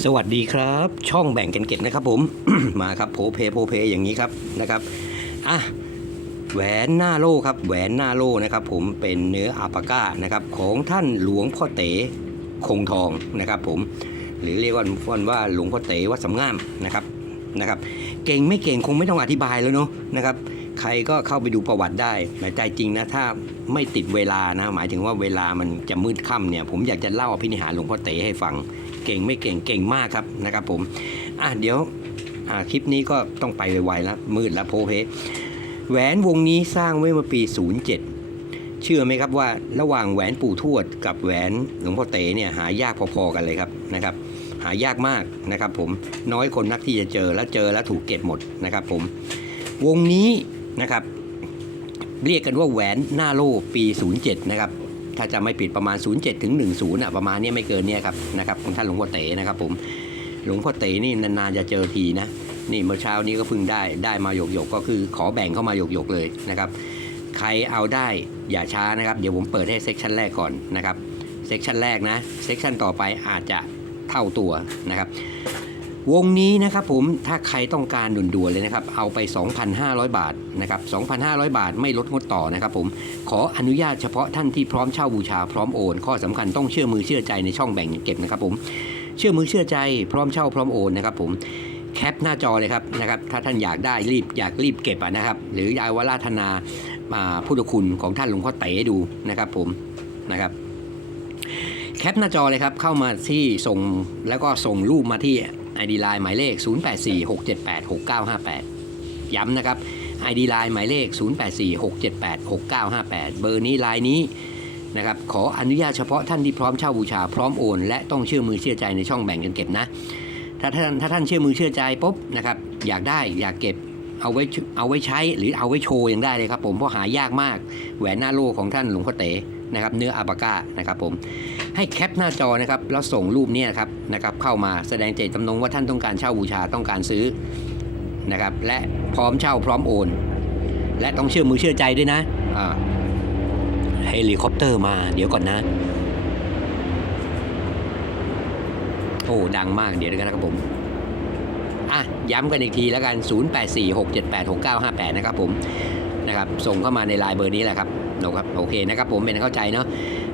สวัสดีครับ ช่องแบ่งกันเก็บนะครับผม มาครับโพเพโพเพอย่างนี้ครับนะครับอะแหวนหน้าโล่ครับแหวนหน้าโล่นะครับผมเป็นเนื้ออาปาก้านะครับของท่านหลวงพ่อเต๋คงทองนะครับผมหรือเรียกว่าว่าหลวงพ่อเต๋วัดสำงามนะครับนะครับ เก่งไม่เก่งคงไม่ต้องอธิบายแล้วเนาะนะครับ ใครก็เข้าไปดูประวัติได้แต่ใจจริงนะถ้าไม่ติดเวลานะหมายถึงว่าเวลามันจะมืดค่ำเนี่ยผมอยากจะเล่าอภินิหารหลวงพ่อเต๋ให้ฟัง เก่งไม่เก่งเก่งมากครับนะครับผมอะเดี๋ยวคลิปนี้ก็ต้องไปไวๆแล้วมืดแล้วโพเพแหวนวงนี้สร้างไว้เมื่อปี 07 เชื่อไหมครับว่าระหว่างแหวนปู่ทวดกับแหวนหลวงพ่อเต๋เนี่ยหายากพอๆกันเลยครับนะครับ หายากมากนะครับผมน้อยคนนักที่จะเจอแล้วเจอแล้วถูกเก็บหมดนะครับผมวงนี้นะครับเรียกกันว่าแหวนหน้าโล่ปี 07 นะครับ ถ้าจะไม่ผิดประมาณ 07ถึง10อะประมาณนี้ไม่เกินเนี้ยครับนะครับของท่านหลวงพ่อเต๋นะครับผมหลวงพ่อเต๋นี่นานๆจะเจอทีนะนี่เมื่อเช้านี้ก็เพิ่งได้ได้มาหยกๆก็คือขอแบ่งเข้ามาหยกๆเลยนะครับ ใครเอาได้อย่าช้านะครับ เดี๋ยวผมเปิดให้เซกชันแรกก่อนนะครับเซกชันแรกนะเซกชันต่อไปอาจจะเท่าตัวนะครับ วงนี้นะครับผมถ้าใครต้องการด่วนๆเลยนะครับ เอาไป 2,500 บาทนะครับ 2,500 บาทไม่ลดงดต่อนะครับผมขออนุญาตเฉพาะท่านที่พร้อมเช่าบูชาพร้อมโอน ข้อสำคัญต้องเชื่อมือเชื่อใจในช่องแบ่งเก็บนะครับผมเชื่อมือเชื่อใจพร้อมเช่าพร้อมโอนนะครับผมแคปหน้าจอเลยครับนะครับ ถ้าท่านอยากได้รีบอยากรีบเก็บนะครับ หรืออยากวราธนามาพุทธคุณของท่านหลวงพ่อเต๋ดูนะครับผมนะครับแคปหน้าจอเลยครับเข้ามาที่ส่งแล้วก็ส่งรูปมาที่ ID Line หมายเลข 0846786958 ย้ำนะครับ ID Line หมายเลข 0846786958 เบอร์นี้ไลน์นี้นะครับขออนุญาตเฉพาะท่านที่พร้อมเช่าบูชาพร้อมโอน และต้องเชื่อมือเชื่อใจในช่องแบ่งกันเก็บนะ ถ้าท่านถ้าท่านเชื่อมือเชื่อใจปุ๊บนะครับอยากได้อยากเก็บเอาไว้เอาไว้ใช้หรือเอาไว้โชว์ยังได้เลยครับผมเพราะหายากมากแหวนหน้าโลของท่านหลวงพ่อเต๋ นะครับเนื้ออาปาก้านะครับผมให้แคปหน้าจอนะครับแล้วส่งรูปเนี้ครับนะครับเข้ามาแสดงเจตจำนงว่าท่านต้องการเช่าบูชาต้องการซื้อนะครับและพร้อมเช่าพร้อมโอน และต้องเชื่อมือเชื่อใจด้วยนะเฮลิคอปเตอร์มาเดี๋ยวก่อนนะ โอ้ดังมากเดี๋ยวกันะครับผมอะย้ำกันอีกทีแล้วกัน 0846786958 นะครับผม นะครับส่งเข้ามาในไลน์เบอร์นี้แหละครับนะครับโอเคนะครับผมเป็นเข้าใจเนาะ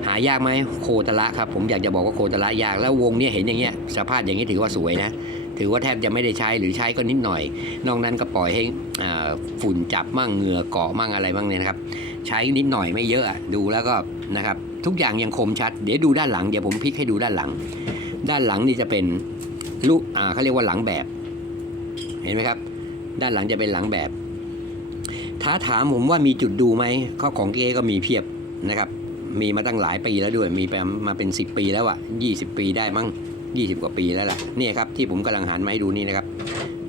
หายากไหมโคตระครับผมอยากจะบอกว่าโคตระยากแล้ววงเนี้ยเห็นอย่างเงี้ยสภาพอย่างนี้ถือว่าสวยนะถือว่าแทบจะไม่ได้ใช้หรือใช้ก็นิดหน่อย นอกนั้นก็ปล่อยให้อ่าฝุ่นจับมั่งเหงื่อเกาะมั่งอะไรบ้างเนี่ยนะครับใช้นิดหน่อยไม่เยอะอะดูแล้วก็นะครับทุกอย่างยังคมชัด เดี๋ยวดูด้านหลังเดี๋ยวผมพลิกให้ดูด้านหลัง ด้านหลังนี่จะเป็นลูกอ่าเขาเรียกว่าหลังแบบ เห็นไหมครับ ด้านหลังจะเป็นหลังแบบ ถ้าถามผมว่ามีจุดดูไหมข้อของเกก็มีเพียบนะครับ มีมาตั้งหลายปีแล้วด้วย มีไปมาเป็น 10 ปีแล้วอะ20 ปีได้มั้ง 20 กว่าปีแล้วล่ะเนี่ยครับที่ผมกำลังหันมาให้ดูนี่นะครับ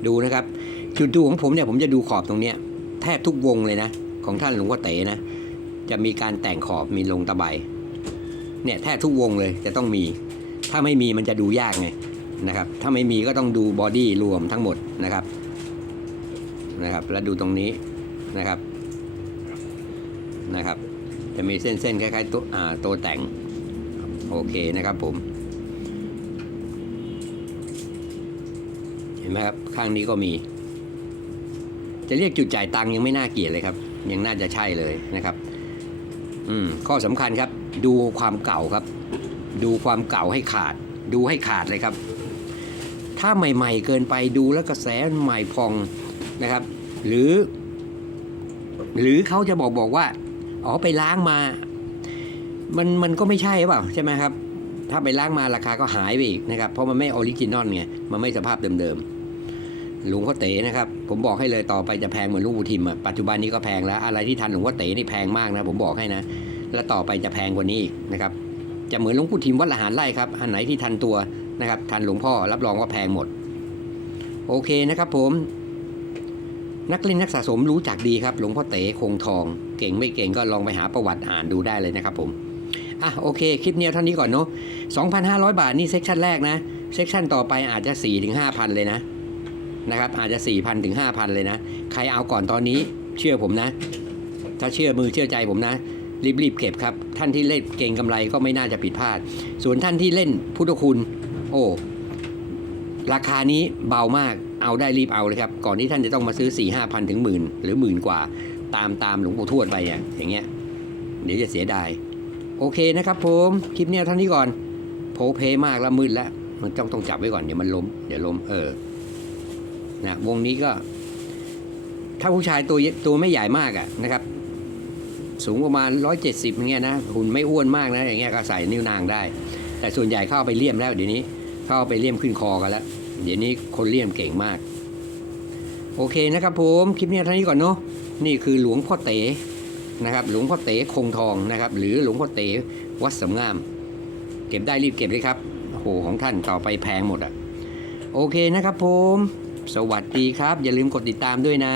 ดูนะครับ จุดดูของผมเนี่ยผมจะดูขอบตรงเนี้ยแทบทุกวงเลยนะ ของท่านหลวงพ่อเต๋นะ จะมีการแต่งขอบมีลงตะไบเนี่ยแทบทุกวงเลยจะต้องมี ถ้าไม่มีมันจะดูยากไงนะครับ ถ้าไม่มีก็ต้องดูบอดี้รวมทั้งหมดนะครับนะครับ แล้วดูตรงนี้ นะครับนะครับ จะมีเส้นๆคล้ายๆตัวตัวแต่งโอเคนะครับผม เห็นไหมครับ ข้างนี้ก็มี จะเรียกจุดจ่ายตังค์ยังไม่น่าเกลียดเลยครับ ยังน่าจะใช่เลยนะครับ อืมข้อสำคัญครับ ดูความเก่าครับ ดูความเก่าให้ขาด ดูให้ขาดเลยครับ ถ้าใหม่ ๆ เกินไปดูแล้วกระแสใหม่พองนะครับ หรือ หรือเขาจะบอกบอกว่าอ๋อไปล้างมา มันมันก็ไม่ใช่หรอเปล่าใช่ไหมครับ ถ้าไปล้างมาราคาก็หายไปอีกนะครับ เพราะมันไม่ออริจินอลไงมันไม่สภาพเดิมๆหลวงพ่อเต๋นะครับ ผมบอกให้เลยต่อไปจะแพงเหมือนลุงปู่ทิมอะปัจจุบันนี้ก็แพงแล้ว อะไรที่ทันหลวงพ่อเต๋นี่แพงมากนะผมบอกให้นะ แล้วต่อไปจะแพงกว่านี้อีกนะครับจะเหมือนหลวงปู่ทิมวัดละหารไร่ครับ อันไหนที่ทันตัวนะครับ ทันหลวงพ่อรับรองว่าแพงหมด โอเคนะครับผม นักเล่นนักสะสมรู้จักดีครับ หลวงพ่อเต๋คงทอง เก่งไม่เก่งก็ลองไปหาประวัติอ่านดูได้เลยนะครับผมอะโอเค คลิปเนี้ยเท่านี้ก่อนเนาะ2,500 บาทนี่เซ็กชันแรกนะ เซ็กชันต่อไปอาจจะ4ถึง5,000 เลยนะนะครับอาจจะ 4,000 ถึง 5,000 เลยนะ ใครเอาก่อนตอนนี้เชื่อผมนะ ถ้าเชื่อมือเชื่อใจผมนะรีบๆเก็บครับ ท่านที่เล่นเก่งกำไรก็ไม่น่าจะผิดพลาด ส่วนท่านที่เล่นพุทธคุณ โอ้ ราคานี้เบามาก เอาได้รีบเอาเลยครับ ก่อนที่ท่านจะต้องมาซื้อ4ี่ห้าพันถึงหมื่นหรือหมื่นกว่า ตามตามหลวงปู่ทวดไปเนี่ยอย่างเงี้ยเดี๋ยวจะเสียดายโอเคนะครับผมคลิปเนี้ยเท่านี้ก่อนโพเพมากแล้วมืดแล้วมันต้องต้องจับไว้ก่อนเดี๋ยวมันล้มเดี๋ยวล้มเออนะวงนี้ก็ ถ้าผู้ชายตัวตัวไม่ใหญ่มากอะนะครับ สูงประมาณร้อยเจ็ดสิบอย่างเงี้ยนะหุ่นไม่อ้วนมากนะอย่างเงี้ยก็ใส่นิ้วนางได้ แต่ส่วนใหญ่เข้าไปเลี่ยมแล้วเดี๋ยวนี้ เข้าไปเลี่ยมขึ้นคอกันแล้ว เดี๋ยวนี้คนเลี่ยมเก่งมาก โอเคนะครับผมคลิปนี้เท่านี้ก่อนเนาะนี่คือหลวงพ่อเต๋นะครับ หลวงพ่อเต๋คงทองนะครับ หรือหลวงพ่อเต๋วัดสำงาม เก็บได้รีบเก็บเลยครับโอ้โหของท่านต่อไปแพงหมดอะโอเคนะครับผม สวัสดีครับ อย่าลืมกดติดตามด้วยนะ